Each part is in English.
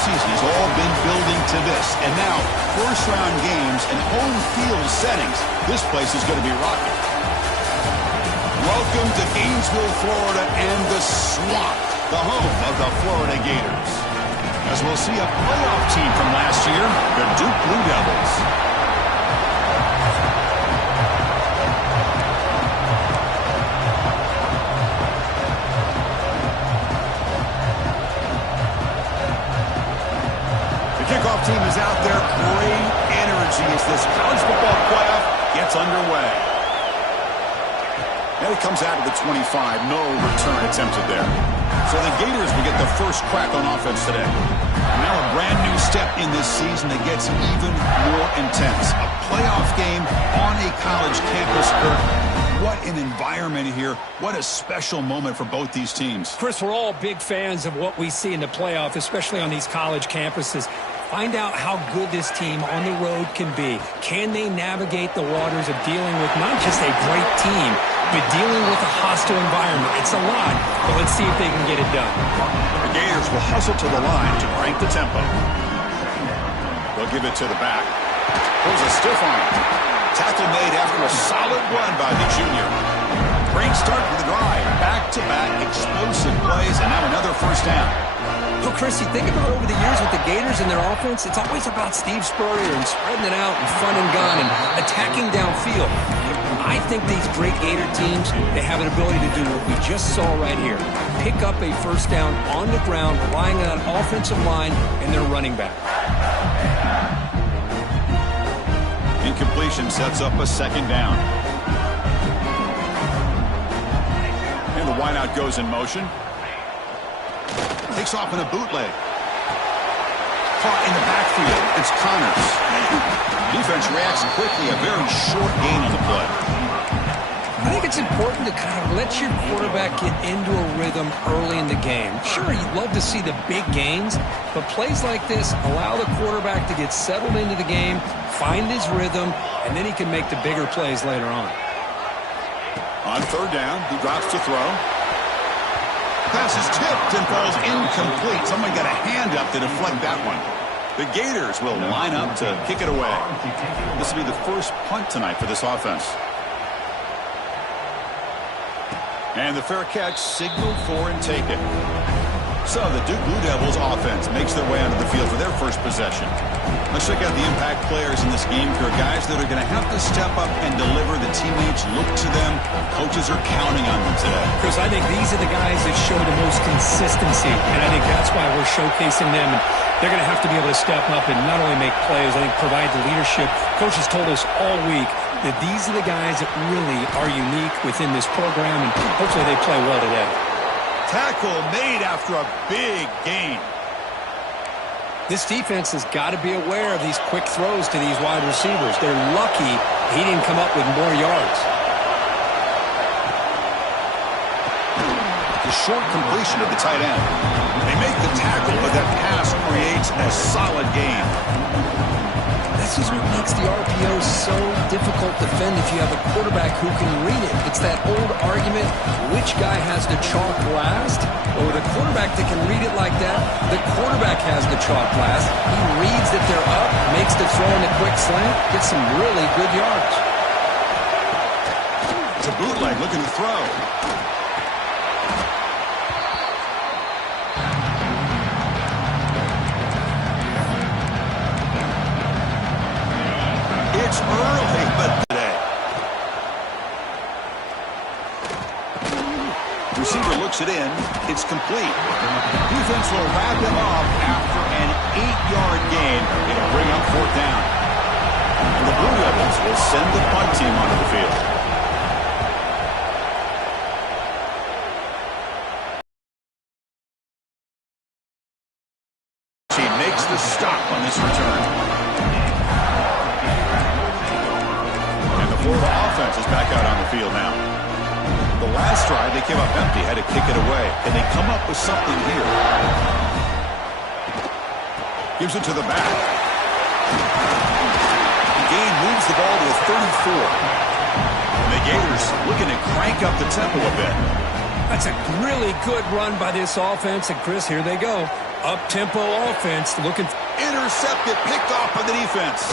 season has all been building to this. And now, first-round games and home field settings. This place is going to be rocking. Welcome to Gainesville, Florida, and the Swamp, the home of the Florida Gators. As we'll see a playoff team from last year, the Duke Blue Devils. Kickoff team is out there. Great energy as this college football playoff gets underway. And it comes out of the 25. No return attempted there. So the Gators will get the first crack on offense today. Now a brand new step in this season that gets even more intense. A playoff game on a college campus. What an environment here. What a special moment for both these teams. Chris, we're all big fans of what we see in the playoff, especially on these college campuses. Find out how good this team on the road can be. Can they navigate the waters of dealing with not just a great team, but dealing with a hostile environment? It's a lot, but let's see if they can get it done. The Gators will hustle to the line to crank the tempo. They'll give it to the back. Pulls a stiff arm. Tackle made after a solid run by the junior. Great start for the drive. Back-to-back explosive plays, and now another first down. Well, Chris, you think about over the years with the Gators and their offense, it's always about Steve Spurrier and spreading it out and fun and gun and attacking downfield. I think these great Gator teams, they have an ability to do what we just saw right here. Pick up a first down on the ground, relying on an offensive line and their running back. Incompletion sets up a second down. And the wideout goes in motion. Takes off in a bootleg. Caught in the backfield. It's Connors. Defense reacts quickly. A very short gain on the play. I think it's important to kind of let your quarterback get into a rhythm early in the game. Sure, you'd love to see the big gains, but plays like this allow the quarterback to get settled into the game, find his rhythm, and then he can make the bigger plays later on. On third down, he drops to throw. Pass is tipped and falls incomplete. Someone got a hand up to deflect that one. The Gators will line up to kick it away. This will be the first punt tonight for this offense. And the fair catch signaled for and taken. So the Duke Blue Devils offense makes their way onto the field for their first possession. Let's check out the impact players in this game here. Guys that are going to have to step up and deliver. The teammates look to them. Coaches are counting on them today. Chris, I think these are the guys that show the most consistency, and I think that's why we're showcasing them. And they're going to have to be able to step up and not only make plays, I think provide the leadership. Coaches told us all week that these are the guys that really are unique within this program, and hopefully they play well today. Tackle made after a big gain. This defense has got to be aware of these quick throws to these wide receivers. They're lucky he didn't come up with more yards. The short completion of the tight end. They make the tackle, but that pass creates a solid gain. This is what makes the RPO so difficult to defend if you have a quarterback who can read it. It's that old argument, which guy has the chalk last? Or the quarterback that can read it like that, the quarterback has the chalk last. He reads that they're up, makes the throw in a quick slant, gets some really good yards. It's a bootleg looking to throw. It's early, but today. Receiver looks it in. It's complete. Defense will wrap him up after an 8-yard gain. It'll bring up fourth down. And the Blue Devils will send the punt team onto the field. She makes the stop on this return. Florida offense is back out on the field now. The last drive, they came up empty, had to kick it away. Can they come up with something here? Gives it to the back. The game moves the ball to a 34. And the Gators looking to crank up the tempo a bit. That's a really good run by this offense. And, Chris, here they go. Up-tempo offense looking. Intercepted, picked off by the defense.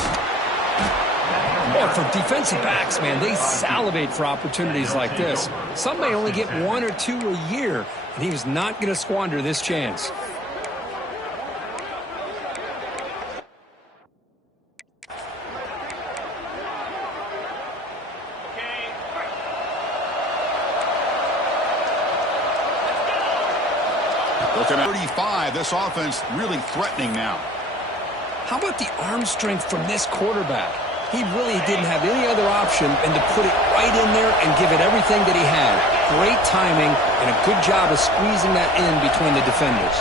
Well, for defensive backs, man, they salivate for opportunities like this. Some may only get 1 or 2 a year, and he was not going to squander this chance. Looking at 35, this offense really threatening now. How about the arm strength from this quarterback? He really didn't have any other option than to put it right in there and give it everything that he had. Great timing and a good job of squeezing that in between the defenders.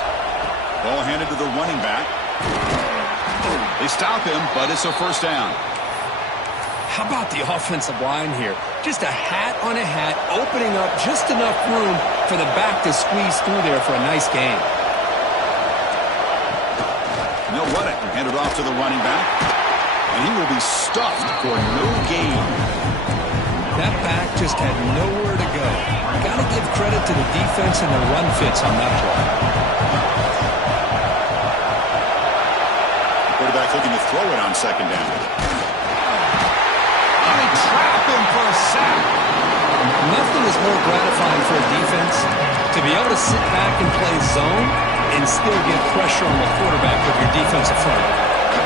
Ball handed to the running back. They stop him, but it's a first down. How about the offensive line here? Just a hat on a hat, opening up just enough room for the back to squeeze through there for a nice gain. They'll run it. Hand it off to the running back. And he will be stuffed for no gain. That back just had nowhere to go. Got to give credit to the defense and the run fits on that play. Quarterback looking to throw it on second down. They trap him for a sack. Nothing is more gratifying for a defense to be able to sit back and play zone and still get pressure on the quarterback with your defensive front.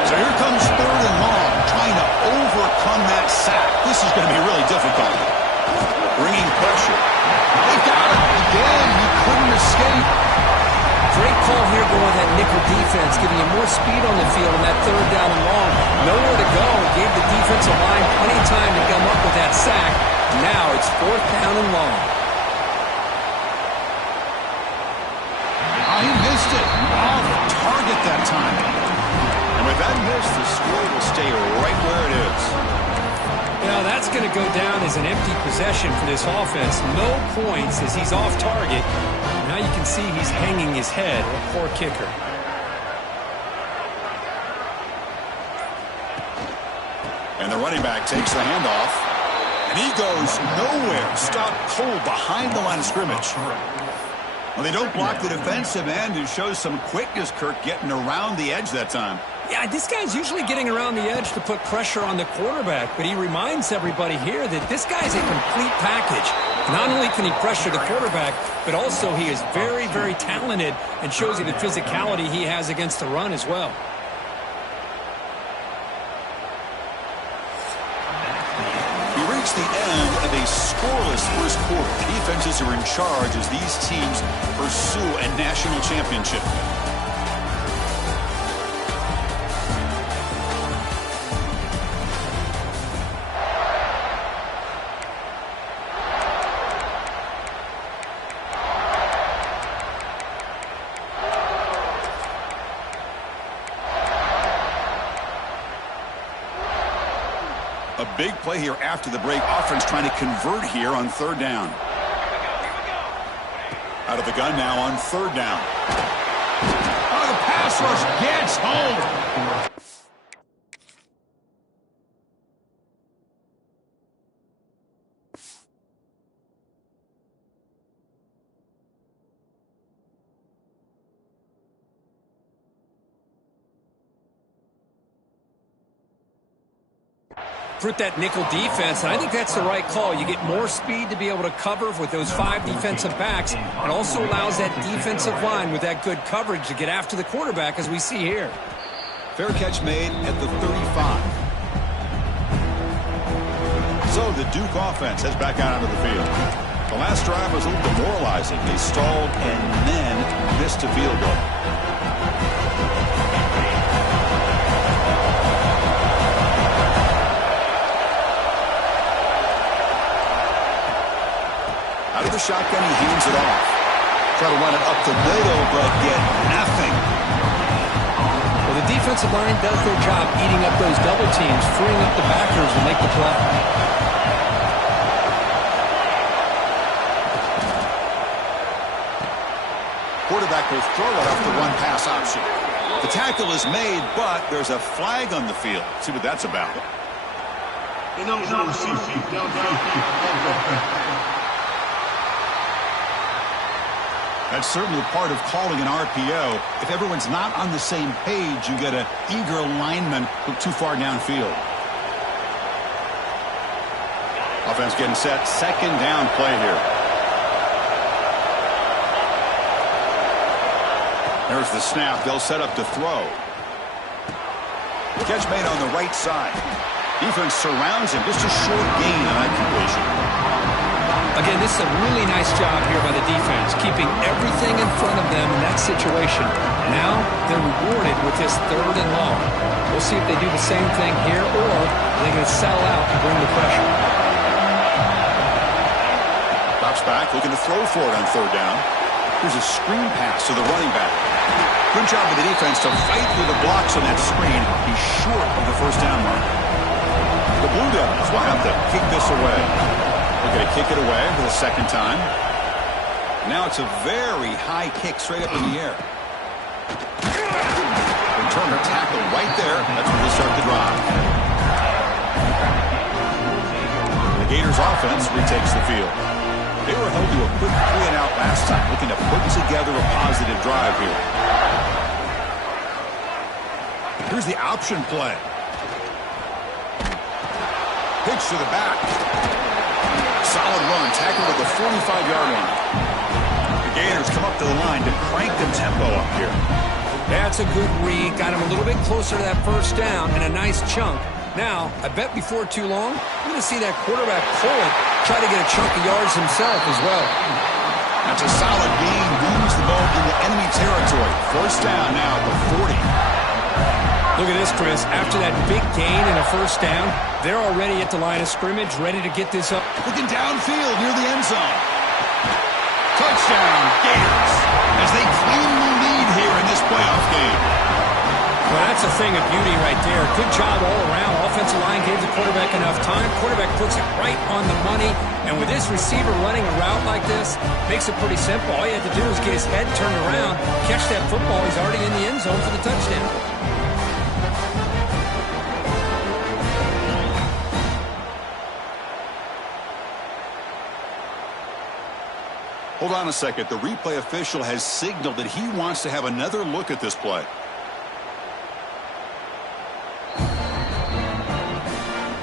So here comes 3rd and long, trying to overcome that sack. This is going to be really difficult. Bringing pressure. They got it again. He couldn't escape. Great call here going with that nickel defense, giving you more speed on the field on that 3rd down and long. Nowhere to go. Gave the defensive line plenty of time to come up with that sack. Now it's 4th down and long. He missed it. Off target that time. And with that miss, the score will stay right where it is. You know, that's going to go down as an empty possession for this offense. No points as he's off target. Now you can see he's hanging his head. A poor kicker. And the running back takes the handoff. And he goes nowhere. Stopped cold behind the line of scrimmage. Well, they don't block the defensive end, who shows some quickness, Kirk, getting around the edge that time. Yeah, this guy's usually getting around the edge to put pressure on the quarterback, but he reminds everybody here that this guy's a complete package. Not only can he pressure the quarterback, but also he is very, very talented and shows you the physicality he has against the run as well. We reach the end of a scoreless first quarter. Defenses are in charge as these teams pursue a national championship. A big play here after the break. Offense trying to convert here on 3rd down. Out of the gun now on 3rd down. Oh, the pass rush gets home. Fruit that nickel defense, and I think that's the right call. You get more speed to be able to cover with those 5 defensive backs, and also allows that defensive line with that good coverage to get after the quarterback, as we see here. Fair catch made at the 35. So the Duke offense heads back out onto the field. The last drive was a little demoralizing. They stalled and then missed a field goal. Out of the shotgun, he hands it off. Try to run it up the middle, but get nothing. Well, the defensive line does their job eating up those double teams, freeing up the backers to make the play. Quarterback will throw it off the run-pass option. The tackle is made, but there's a flag on the field. See what that's about. That's certainly part of calling an RPO. If everyone's not on the same page, you get an eager lineman too far downfield. Offense getting set. Second down play here. There's the snap. They'll set up to throw. Catch made on the right side. Defense surrounds him. Just a short gain on that completion. Again, this is a really nice job here by the defense, keeping everything in front of them in that situation. Now they're rewarded with this 3rd and long. We'll see if they do the same thing here, or they're going to sell out and bring the pressure. Drops back, looking to throw for it on 3rd down. Here's a screen pass to the running back. Good job of the defense to fight through the blocks on that screen. He's short of the 1st down mark. The Blue Devils will have to kick this away. They're going to kick it away for the 2nd time. Now it's a very high kick straight up in the air. Returner tackle right there. That's where they start the drive. The Gators offense retakes the field. They were held to a quick 3-and-out last time, looking to put together a positive drive here. Here's the option play. Pitch to the back. Solid run, tackled at the 45-yard line. The Gators come up to the line to crank the tempo up here. That's a good read. Got him a little bit closer to that 1st down and a nice chunk. Now, I bet before too long, we're going to see that quarterback pull it, try to get a chunk of yards himself as well. That's a solid gain. Moves the ball into enemy territory. 1st down now at the 40. Look at this, Chris. After that big gain and a 1st down, they're already at the line of scrimmage, ready to get this up. Looking downfield near the end zone. Touchdown, Gators, as they claim the lead here in this playoff game. Well, that's a thing of beauty right there. Good job all around. Offensive line gave the quarterback enough time. Quarterback puts it right on the money. And with this receiver running a route like this, makes it pretty simple. All you have to do is get his head turned around, catch that football. He's already in the end zone for the touchdown. Hold on a second. The replay official has signaled that he wants to have another look at this play.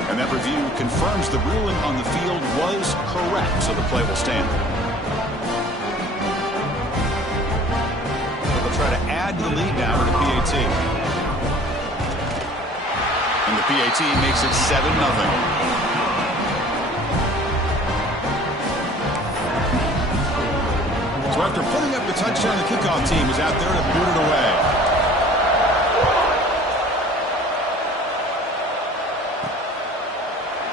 And that review confirms the ruling on the field was correct, so the play will stand. They'll try to add to the lead now with the PAT. And the PAT makes it 7-0. So after putting up the touchdown, the kickoff team is out there to boot it away.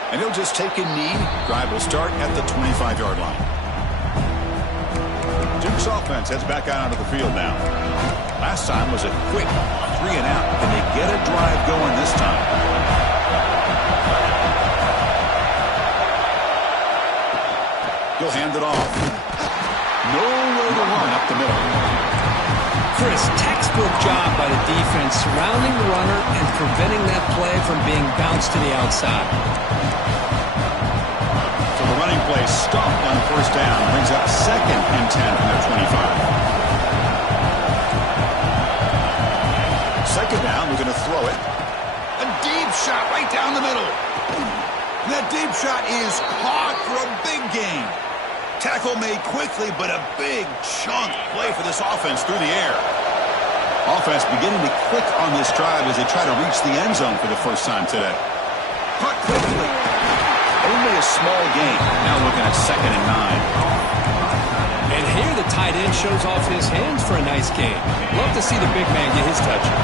And he'll just take a knee. Drive will start at the 25-yard line. Duke's offense heads back out onto the field now. Last time was a quick 3-and-out. Can they get a drive going this time? He'll hand it off. Nowhere to run up the middle. Chris, textbook job by the defense surrounding the runner and preventing that play from being bounced to the outside. So the running play stopped on 1st down. Brings up 2nd and 10 from their 25. 2nd down, we're going to throw it. A deep shot right down the middle. And that deep shot is caught for a big gain. Tackle made quickly, but a big chunk play for this offense through the air. Offense beginning to click on this drive as they try to reach the end zone for the 1st time today. Caught quickly. Only a small gain. Now looking at 2nd and 9. And here the tight end shows off his hands for a nice gain. Love to see the big man get his touches.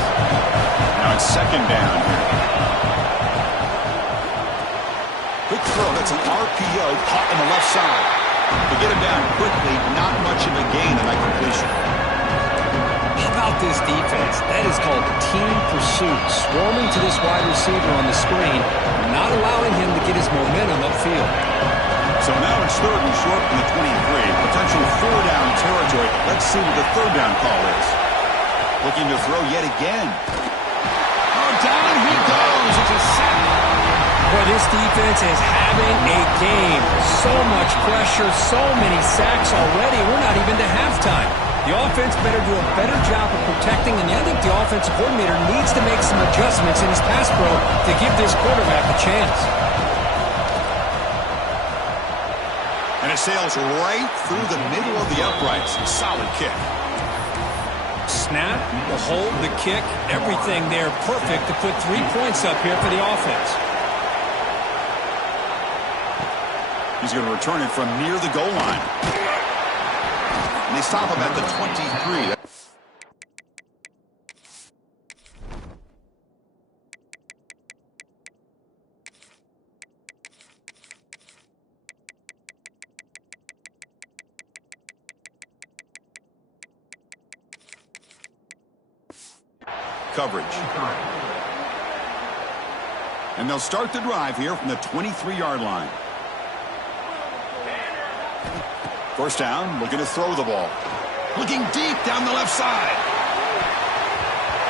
Now it's 2nd down here. Quick throw. That's an RPO caught on the left side. To get him down quickly, not much of a gain on that completion. How about this defense? That is called team pursuit. Swarming to this wide receiver on the screen, not allowing him to get his momentum upfield. So now it's 3rd and short from the 23. Potential 4-down territory. Let's see what the 3rd down call is. Looking to throw yet again. Oh, down he goes. It's a sack. Well, this defense is having a game. So much pressure, so many sacks already. We're not even to halftime. The offense better do a better job of protecting, and I think the offensive coordinator needs to make some adjustments in his pass pro to give this quarterback a chance. And it sails right through the middle of the uprights. Solid kick. Snap, the hold, the kick, everything there perfect to put 3 points up here for the offense. He's going to return it from near the goal line. And they stop him at the 23. Coverage. And they'll start the drive here from the 23-yard line. First down, looking to throw the ball. Looking deep down the left side.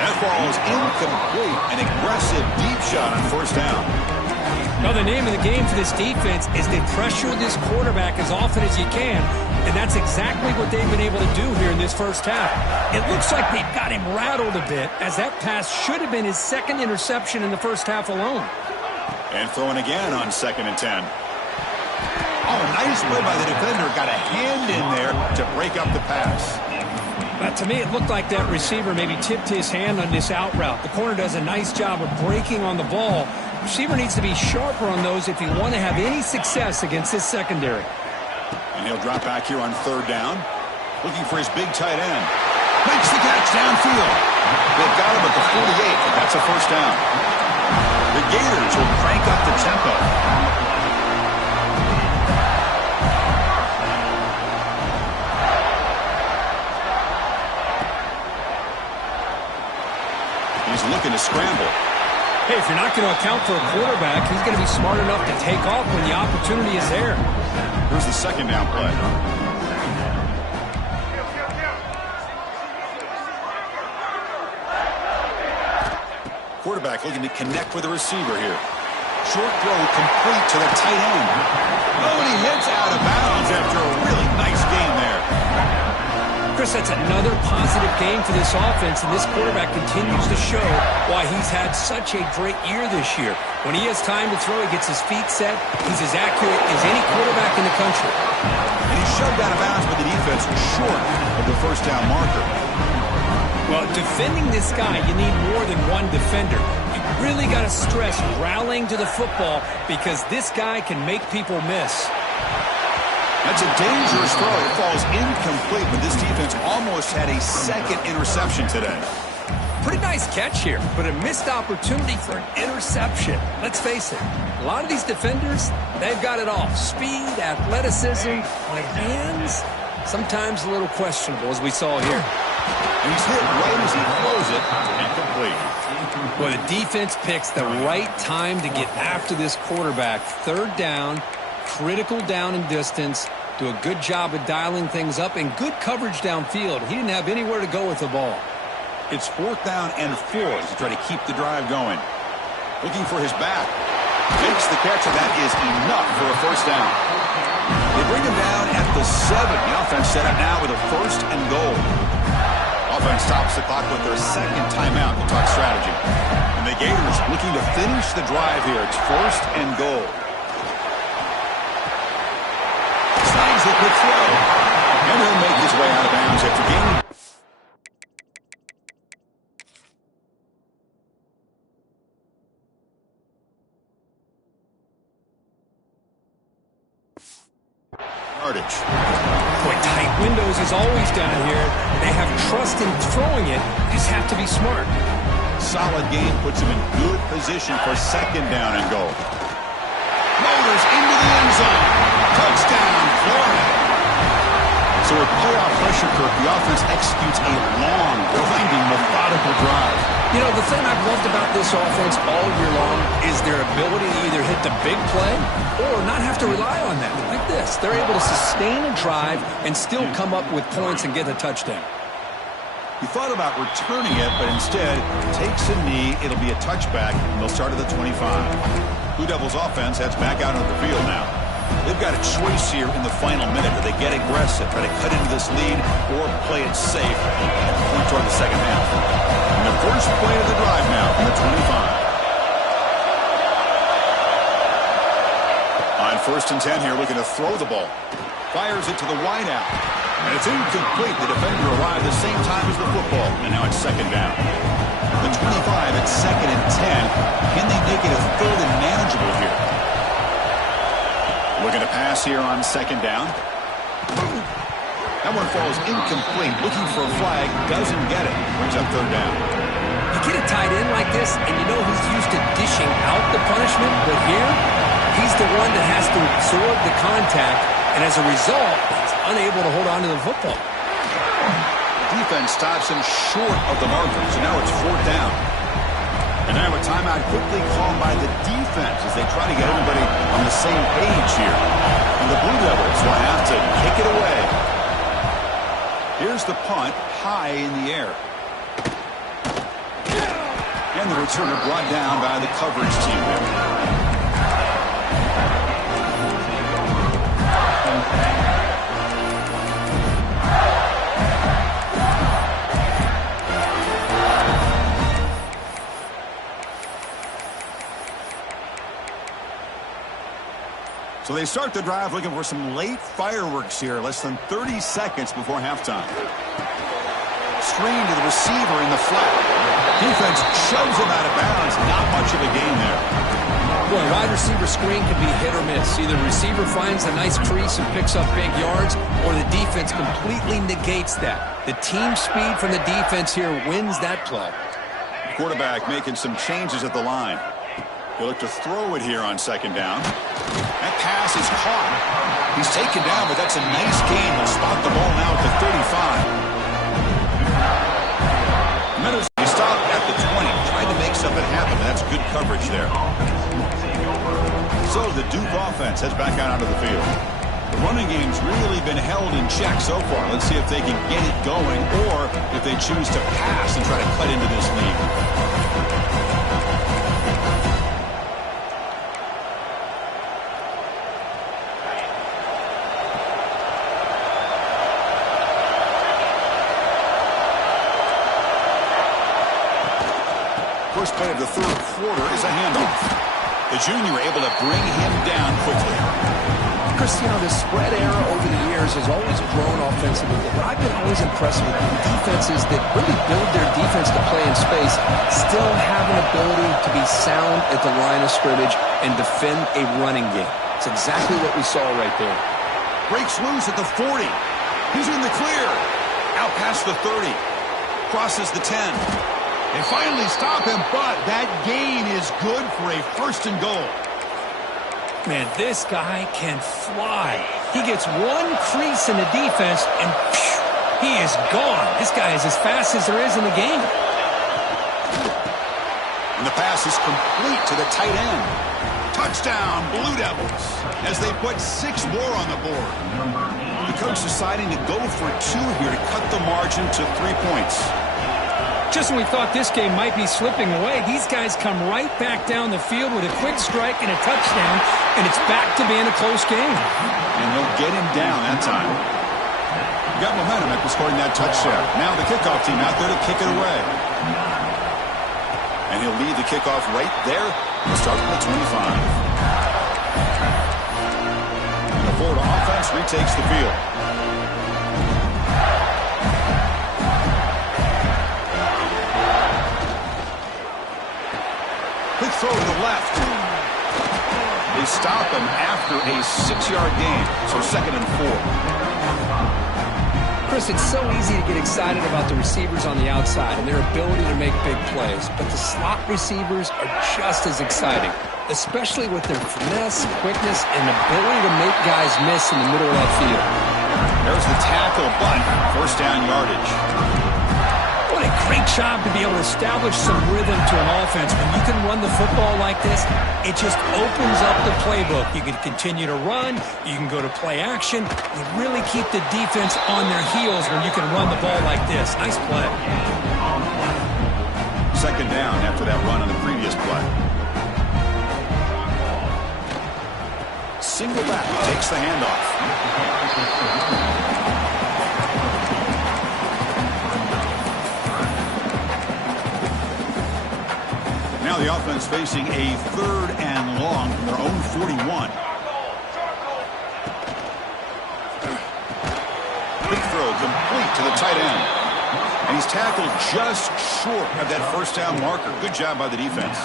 That ball is incomplete. An aggressive deep shot on first down. Now, the name of the game for this defense is to pressure this quarterback as often as you can, and that's exactly what they've been able to do here in this first half. It looks like they've got him rattled a bit, as that pass should have been his second interception in the first half alone. And throwing again on 2nd and 10. Oh, nice play by the defender. Got a hand in there to break up the pass. But to me, it looked like that receiver maybe tipped his hand on this out route. The corner does a nice job of breaking on the ball. The receiver needs to be sharper on those if you want to have any success against this secondary. And he'll drop back here on 3rd down. Looking for his big tight end. Makes the catch downfield. They've got him at the 48, but that's a first down. The Gators will crank up the tempo. He's looking to scramble. Hey, if you're not going to account for a quarterback, he's going to be smart enough to take off when the opportunity is there. Here's the 2nd down play. Quarterback looking to connect with the receiver here. Short throw complete to the tight end. Oh, and he hits out of bounds after a really nice game there. Chris, that's another positive game for this offense, and this quarterback continues to show why he's had such a great year this year. When he has time to throw, he gets his feet set. He's as accurate as any quarterback in the country. And he's shoved out of bounds with the defense short of the first down marker. Well, defending this guy, you need more than one defender. You really got to stress rallying to the football because this guy can make people miss. That's a dangerous throw. It falls incomplete, but this defense almost had a 2nd interception today. Pretty nice catch here, but a missed opportunity for an interception. Let's face it, a lot of these defenders, they've got it all. Speed, athleticism, but hands, sometimes a little questionable, as we saw here. And he's hit right as he throws it, incomplete. Well, the defense picks the right time to get after this quarterback. 3rd down. Critical down and distance, do a good job of dialing things up, and good coverage downfield. He didn't have anywhere to go with the ball. It's 4th down and 4 to try to keep the drive going. Looking for his back. Makes the catch, and that is enough for a first down. They bring him down at the 7. The offense set up now with a 1st and goal. Offense stops the clock with their 2nd timeout to talk strategy. And the Gators looking to finish the drive here. It's 1st and goal. Snags the quick throw. And he'll make his way out of bounds after gaining. Yardage. Boy, tight windows is always down here. They have trust in throwing it. Just have to be smart. Solid game puts him in good position for 2nd down and goal. Motors into the end zone. Touchdown, Florida. So with playoff pressure, Kirk, the offense executes a long, winding, methodical drive. You know, the thing I've loved about this offense all year long is their ability to either hit the big play or not have to rely on that. Like this, they're able to sustain a drive and still come up with points and get a touchdown. He thought about returning it, but instead takes a knee. It'll be a touchback, and they'll start at the 25. Blue Devils offense heads back out on the field now. They've got a choice here in the final minute. Do they get aggressive, try to cut into this lead, or play it safe and point toward the second half? And the first play of the drive now from the 25. On 1st and 10 here, looking to throw the ball. Fires it to the wideout. And it's incomplete. The defender arrived the same time as the football. And now it's 2nd down. The 25 at 2nd and 10. Can they make it a 3rd and manageable here? Looking to pass here on 2nd down. That one falls incomplete. Looking for a flag. Doesn't get it. Brings up 3rd down. You get a tight end like this, and you know he's used to dishing out the punishment. But here, he's the one that has to absorb the contact. And as a result, he's unable to hold on to the football. Defense stops him short of the marker, so now it's 4th down. And now a timeout quickly called by the defense as they try to get everybody on the same page here. And the Blue Devils will have to kick it away. Here's the punt, high in the air. And the returner brought down by the coverage team there. So they start the drive looking for some late fireworks here, less than 30 seconds before halftime. Screen to the receiver in the flat. Defense shoves him out of bounds. Not much of a gain there. Boy, wide receiver screen can be hit or miss. Either the receiver finds a nice crease and picks up big yards, or the defense completely negates that. The team speed from the defense here wins that play. The quarterback making some changes at the line. He'll look to throw it here on 2nd down. That pass is caught. He's taken down, but that's a nice gain. He'll spot the ball now at the 35. Minnesota, he stopped at the 20, trying to make something happen. That's good coverage there. So the Duke offense heads back out onto the field. The running game's really been held in check so far. Let's see if they can get it going, or if they choose to pass and try to cut into this lead. First play of the 3rd quarter is a handoff. The junior able to bring him down quickly. Cristiano, the spread era over the years has always grown offensively. But I've been always impressed with defenses that really build their defense to play in space, still have an ability to be sound at the line of scrimmage and defend a running game. It's exactly what we saw right there. Breaks loose at the 40. He's in the clear. Out past the 30. Crosses the 10. They finally stop him, but that gain is good for a 1st and goal. Man, this guy can fly. He gets one crease in the defense, and phew, he is gone. This guy is as fast as there is in the game. And the pass is complete to the tight end. Touchdown, Blue Devils, as they put 6 more on the board. The coach deciding to go for 2 here to cut the margin to 3 points. Just when we thought this game might be slipping away, these guys come right back down the field with a quick strike and a touchdown, and it's back to being a close game. And they'll get him down that time. Got momentum after scoring that touchdown. Now the kickoff team out there to kick it away. And he'll lead the kickoff right there. He'll start from the 25. And the Florida offense retakes the field. Quick throw to the left. They stop him after a 6-yard gain. So 2nd and 4. Chris, it's so easy to get excited about the receivers on the outside and their ability to make big plays. But the slot receivers are just as exciting, especially with their finesse, quickness, and ability to make guys miss in the middle of that field. There's the tackle, but 1st down yardage. What a great job to be able to establish some rhythm to an offense. When you can run the football like this, it just opens up the playbook. You can continue to run. You can go to play action. You really keep the defense on their heels when you can run the ball like this. Nice play. Second down after that run on the previous play. Single back takes the handoff. Now the offense facing a 3rd and long from their own 41. Quick throw complete to the tight end. And he's tackled just short of that first down marker. Good job by the defense.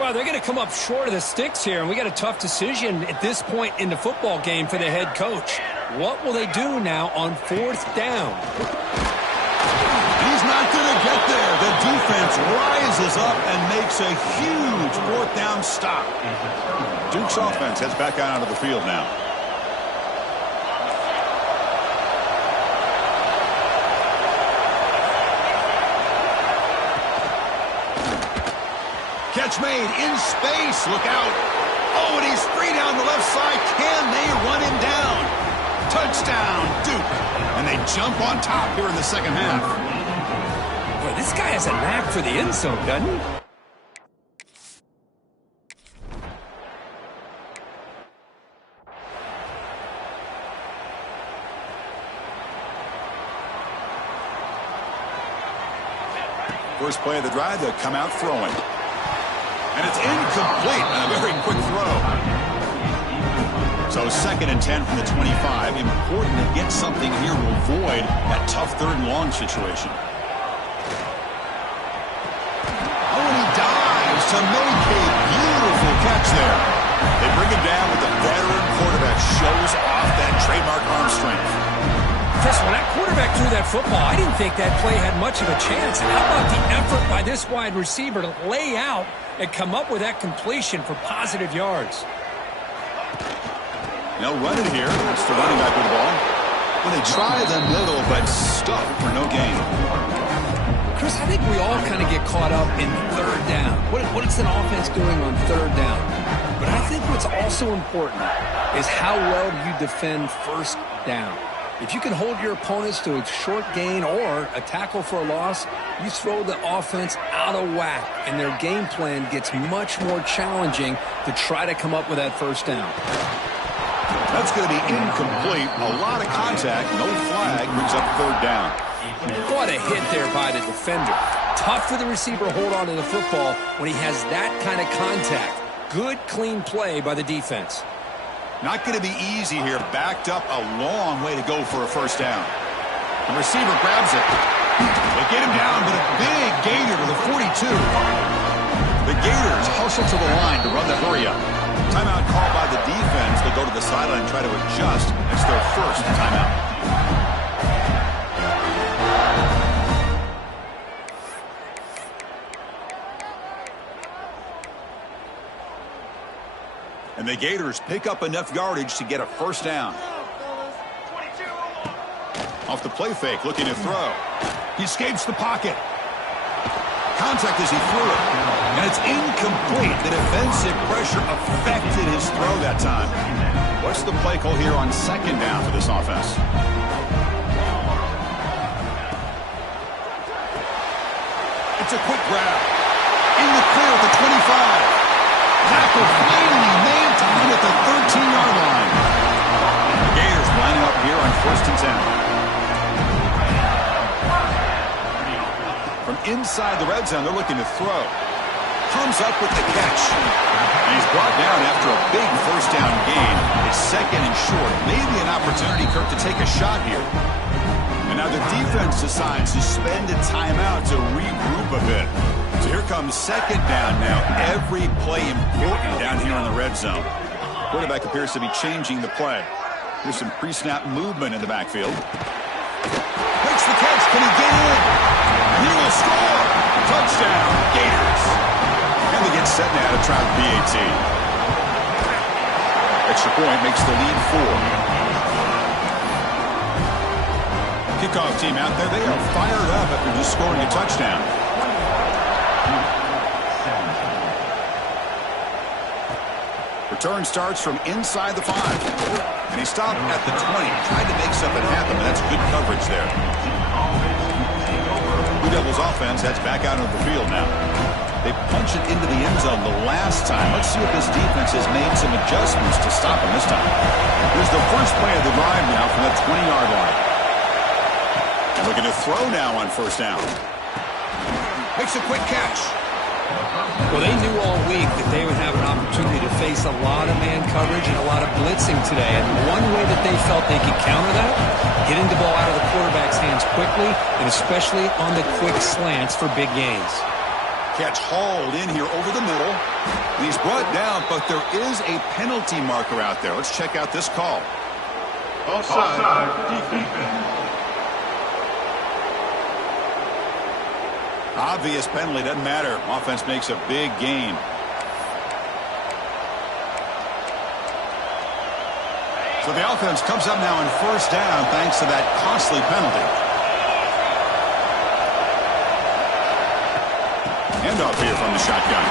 Well, they're going to come up short of the sticks here, and we got a tough decision at this point in the football game for the head coach. What will they do now on 4th down? He's not going to get there. The defense rises up and makes a huge 4th down stop. Duke's offense heads back out onto the field now. Catch made in space. Look out. Oh, and he's free down the left side. Can they run him down? Touchdown, Duke. And they jump on top here in the second half. Boy, this guy has a knack for the end zone, doesn't he? First play of the drive, they'll come out throwing. And it's incomplete on a very quick throw. So 2nd and 10 from the 25. Important to get something here to avoid that tough 3rd and long situation. Oh, and he dives to make a beautiful catch there. They bring him down with the veteran quarterback. Shows off that trademark arm strength. Chris, when that quarterback threw that football, I didn't think that play had much of a chance. And how about the effort by this wide receiver to lay out and come up with that completion for positive yards? They'll run it here. It's the running back with the ball. Well, they try the middle, but stuck for no gain. Chris, I think we all kind of get caught up in 3rd down. What is an offense doing on 3rd down? But I think what's also important is how well you defend 1st down. If you can hold your opponents to a short gain or a tackle for a loss, you throw the offense out of whack, and their game plan gets much more challenging to try to come up with that 1st down. That's going to be incomplete. A lot of contact, no flag, brings up 3rd down. What a hit there by the defender. Tough for the receiver to hold on to the football when he has that kind of contact. Good, clean play by the defense. Not going to be easy here. Backed up a long way to go for a 1st down. The receiver grabs it. They get him down, but a big gainer to the 42. The Gators hustle to the line to run the hurry up. Timeout called by the defense. They'll go to the sideline and try to adjust. It's their first timeout. And the Gators pick up enough yardage to get a 1st down. Off the play fake, looking to throw. He escapes the pocket. Contact as he threw it. And it's incomplete. The defensive pressure affected his throw that time. What's the play call here on 2nd down for this offense? It's a quick grab. In the clear at the 25. Tackle finally made time at the 13-yard line. The Gators lining up here on 1st and 10. From inside the red zone, they're looking to throw. Comes up with the catch. And he's brought down after a big 1st down gain. It's 2nd and short. Maybe an opportunity, Kirk, to take a shot here. And now the defense decides to spend a timeout to regroup a bit. So here comes 2nd down now. Every play important down here on the red zone. Quarterback appears to be changing the play. Here's some pre-snap movement in the backfield. Makes the catch. Can he get in? He will score. Touchdown, Gators. And they get set now to try the PAT. Extra point makes the lead 4. kickoff team out there. They are fired up after just scoring a touchdown. Return starts from inside the 5. And he stopped at the 20. Tried to make something happen, but that's good coverage there. Blue Devils offense heads back out of the field now. They punch it into the end zone the last time. Let's see if this defense has made some adjustments to stop him this time. Here's the first play of the drive now from the 20-yard line. And looking to throw now on first down. Makes a quick catch. Well, they knew all week that they would have an opportunity to face a lot of man coverage and a lot of blitzing today. And one way that they felt they could counter that, getting the ball out of the quarterback's hands quickly, and especially on the quick slants for big gains. Catch hauled in here over the middle. And he's brought down, but there is a penalty marker out there. Let's check out this call. Offside. Defense. Obvious penalty, doesn't matter. Offense makes a big gain. So the offense comes up now on first down thanks to that costly penalty. Handoff here from the shotgun.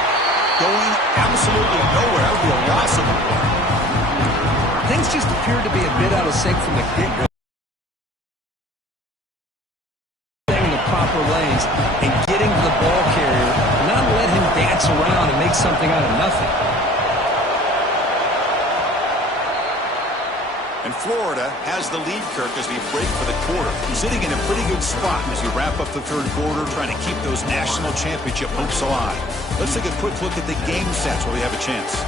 Going absolutely nowhere. That would be a loss of the play. Things just appeared to be a bit out of sync from the get-go. Proper lanes and getting to the ball carrier, not let him dance around and make something out of nothing. And Florida has the lead, Kirk, as we break for the quarter. Sitting in a pretty good spot as we wrap up the third quarter, trying to keep those national championship hopes alive. Let's take a quick look at the game stats where we have a chance.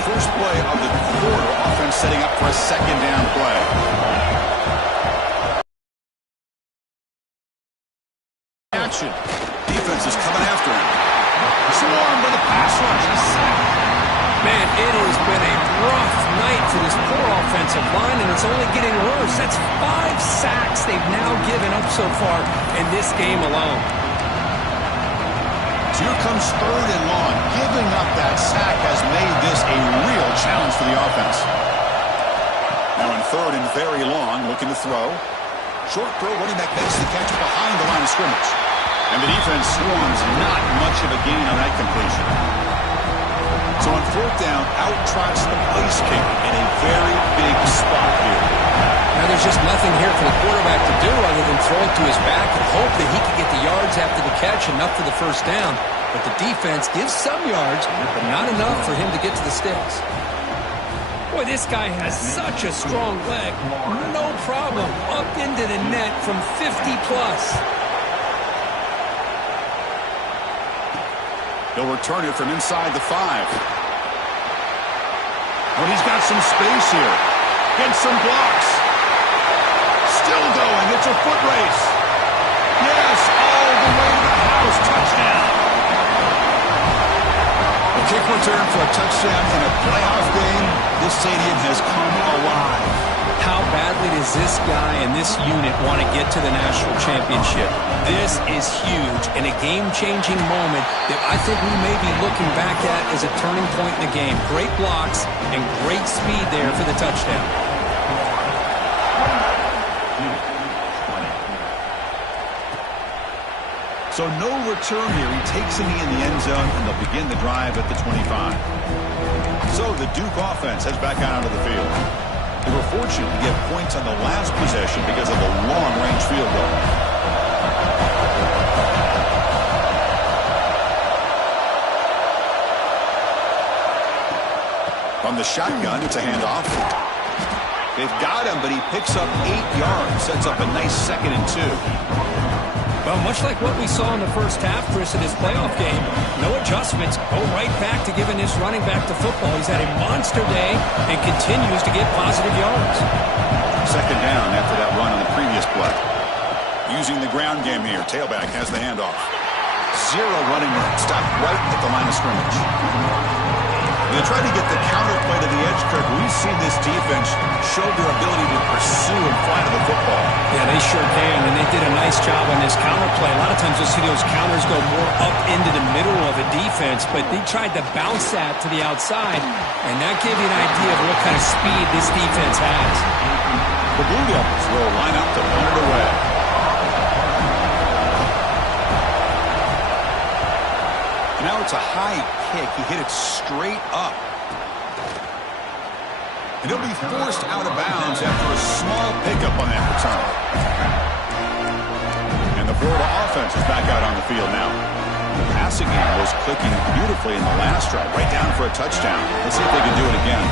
First play of the quarter, offense setting up for a second down play. Action. Defense is coming after him. Swarmed by the pass rush. Man, it has been a rough night for this poor offensive line, and it's only getting worse. That's 5 sacks they've now given up so far in this game alone. Here comes third and long. Giving up that sack has made this a real challenge for the offense. Now in third and very long, looking to throw. Short throw, running back makes the catch behind the line of scrimmage. And the defense swarms, not much of a gain on that completion. So on fourth down, out trots the place kicker in a very big spot here. Now there's just nothing here for the quarterback to do other than throw it to his back and hope that he can get the yards after the catch, enough for the first down. But the defense gives some yards, but not enough for him to get to the sticks. Boy, this guy has such a strong leg. No problem. Up into the net from 50-plus. He'll return it from inside the 5. Oh, he's got some space here. Gets some blocks. Still going. It's a foot race. Yes, all the way to the house. Touchdown. A kick return for a touchdown in a playoff game. This stadium has come alive. How badly does this guy and this unit want to get to the national championship? This is huge and a game-changing moment that I think we may be looking back at as a turning point in the game. Great blocks and great speed there for the touchdown. So no return here. He takes a knee in the end zone, and they'll begin the drive at the 25. So the Duke offense heads back out onto the field. They were fortunate to get points on the last possession because of the long-range field goal. From the shotgun, it's a handoff. They've got him, but he picks up 8 yards, sets up a nice 2nd and 2. Well, much like what we saw in the first half, Chris, in this playoff game, no adjustments. Go right back to giving this running back to football. He's had a monster day and continues to get positive yards. 2nd down after that run on the previous play. Using the ground game here. Tailback has the handoff. 0 running room. Stopped right at the line of scrimmage. They tried to get the counter play to the edge, Kirk. We've seen this defense show their ability to pursue and fly to the football. Yeah, they sure can, and they did a nice job on this counter play. A lot of times you'll see those counters go more up into the middle of a defense, but they tried to bounce that to the outside, and that gave you an idea of what kind of speed this defense has. The Blue Devils will line up to punt it away. And now it's a high kick. He hit it straight up. And he'll be forced out of bounds after a small pickup on that return. And the Florida offense is back out on the field now. The passing game was clicking beautifully in the last drive, right down for a touchdown. Let's see if they can do it again.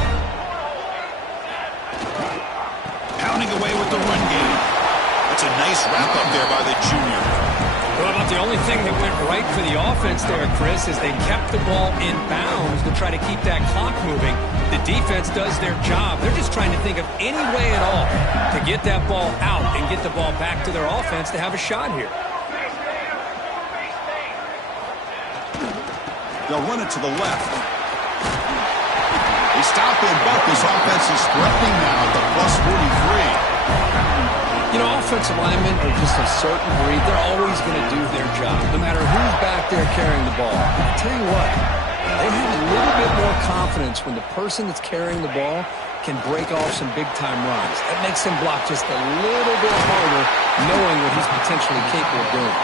Pounding away with the run game. That's a nice wrap-up there by the junior. Well, about the only thing that went right for the offense there, Chris, is they kept the ball in bounds to try to keep that clock moving. The defense does their job. They're just trying to think of any way at all to get that ball out and get the ball back to their offense to have a shot here. They'll run it to the left. They stop in, but this offense is threatening now at the +43. You know, offensive linemen are just a certain breed. They're always going to do their job, no matter who's back there carrying the ball. I'll tell you what, they have a little bit more confidence when the person that's carrying the ball can break off some big-time runs. That makes him block just a little bit harder, knowing what he's potentially capable of doing.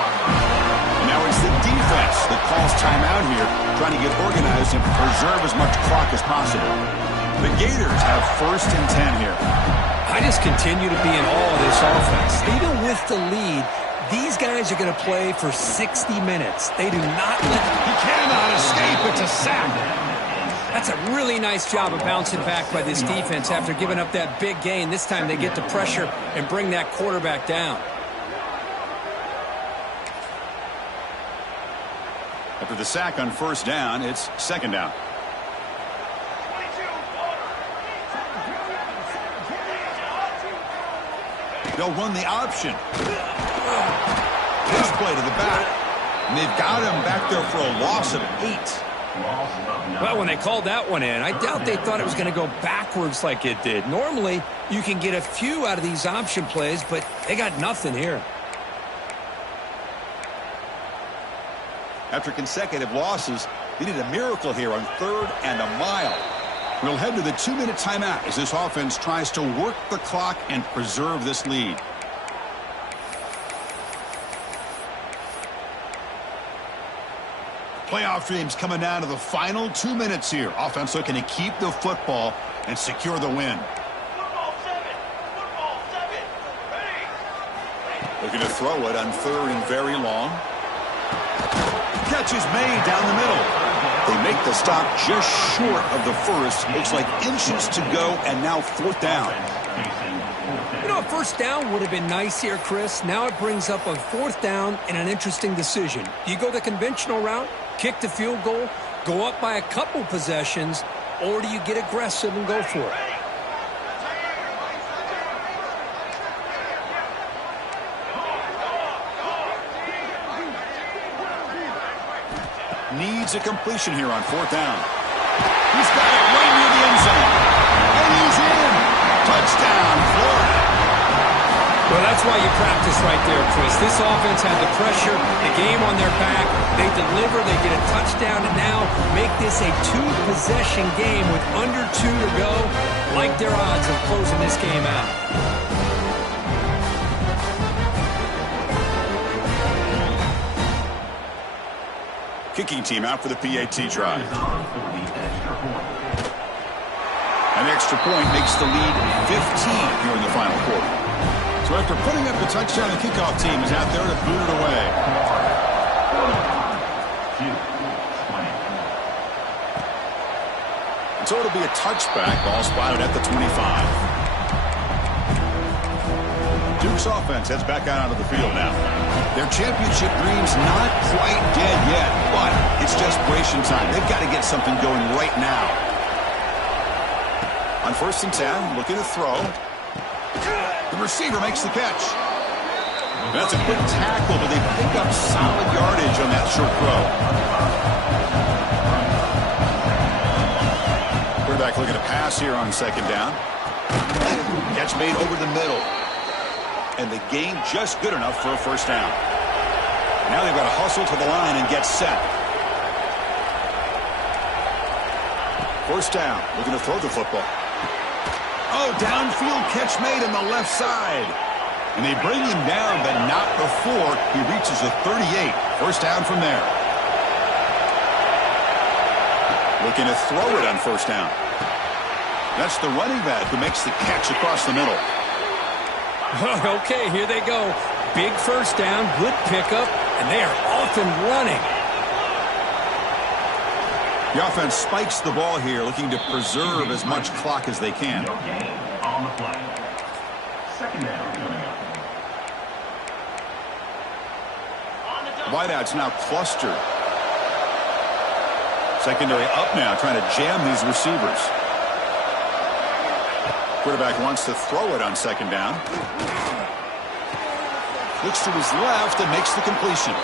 And now it's the defense that calls timeout here, trying to get organized and preserve as much clock as possible. The Gators have 1st and 10 here. I just continue to be in awe of this offense. Even with the lead, these guys are going to play for 60 minutes. They do not let... He cannot escape. It's a sack. That's a really nice job of bouncing back by this defense after giving up that big gain. This time they get the pressure and bring that quarterback down. After the sack on 1st down, it's 2nd down. They'll run the option. This play to the back. And they've got him back there for a loss of 8. Well, when they called that one in, I doubt they thought it was going to go backwards like it did. Normally, you can get a few out of these option plays, but they got nothing here. After consecutive losses, they need a miracle here on 3rd and a mile. We'll head to the 2-minute timeout as this offense tries to work the clock and preserve this lead. Playoff dreams coming down to the final 2 minutes here. Offense looking to keep the football and secure the win. Looking to throw it on 3rd and very long. Catch is made down the middle. They make the stop just short of the 1st. Looks like inches to go, and now 4th down. You know, a 1st down would have been nice here, Chris. Now it brings up a 4th down and an interesting decision. Do you go the conventional route, kick the field goal, go up by a couple possessions, or do you get aggressive and go for it? Needs a completion here on 4th down. He's got it right near the end zone. And he's in. Touchdown, Florida. Well, that's why you practice right there, Chris. This offense had the pressure, the game on their back. They deliver, they get a touchdown, and now make this a 2-possession game with under 2 to go. Like their odds of closing this game out. Kicking team out for the PAT try. An extra point makes the lead 15 here in the final quarter. So after putting up the touchdown, the kickoff team is out there to boot it away. So it'll be a touchback, ball spotted at the 25. Duke's offense heads back out onto the field now. Their championship dreams not quite dead yet, but it's desperation time. They've got to get something going right now. On 1st and 10, looking to throw. The receiver makes the catch. That's a quick tackle, but they pick up solid yardage on that short throw. pass here on second down. Catch made over the middle. And the gain just good enough for a first down. Now they've got to hustle to the line and get set. First down. Looking to throw the football. Oh, downfield catch made on the left side. And they bring him down, but not before he reaches the 38. First down from there. Looking to throw it on first down. That's the running back who makes the catch across the middle. Okay, here they go. Big first down, good pickup, and they are off and running. The offense spikes the ball here, looking to preserve as much clock as they can. No gain on the play. Second down coming up. Wideouts now clustered. Secondary up now, trying to jam these receivers. Quarterback wants to throw it on second down. Looks to his left and makes the completion.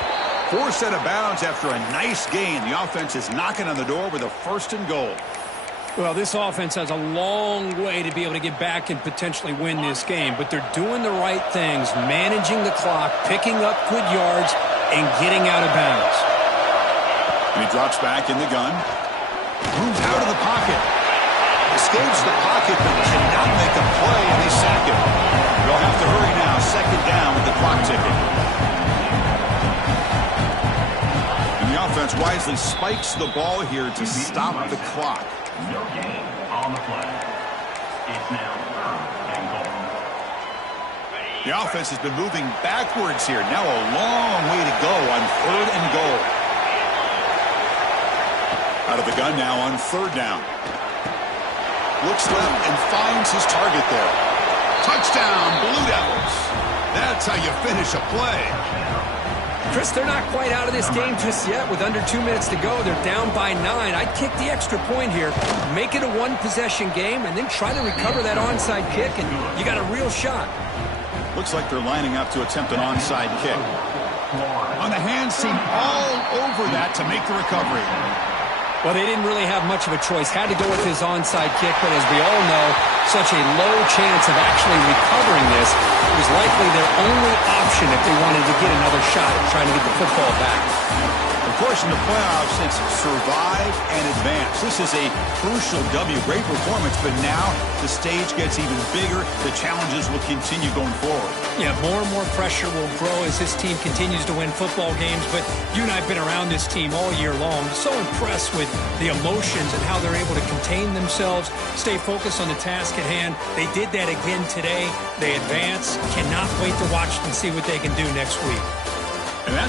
Forced out of bounds after a nice gain. The offense is knocking on the door with a first and goal. Well, this offense has a long way to be able to get back and potentially win this game, but they're doing the right things, managing the clock, picking up good yards, and getting out of bounds. And he drops back in the gun. Moves out of the pocket. Escapes the pocket, but cannot make a play, and they sack him. They'll have to hurry now. Second down with the clock ticking. And the offense wisely spikes the ball here to stop the clock. No gain on the play. It's now third and goal. The offense has been moving backwards here. Now a long way to go on third and goal. Out of the gun now on third down. Looks left and finds his target there. Touchdown, Blue Devils. That's how you finish a play. Chris, they're not quite out of this game just yet. With under 2 minutes to go, they're down by 9. I'd kick the extra point here, make it a one-possession game, and then try to recover that onside kick, and you got a real shot. Looks like they're lining up to attempt an onside kick. On the hands team all over that to make the recovery. Well, they didn't really have much of a choice. Had to go with his onside kick, but as we all know, such a low chance of actually recovering this. It was likely their only option if they wanted to get another shot at trying to get the football back. Of course, in the playoffs, it's survive and advance. This is a crucial W. Great performance, but now the stage gets even bigger. The challenges will continue going forward. Yeah, more and more pressure will grow as this team continues to win football games, but you and I have been around this team all year long. So impressed with the emotions and how they're able to contain themselves, stay focused on the task at hand. They did that again today. They advance. Cannot wait to watch and see what they can do next week. And that's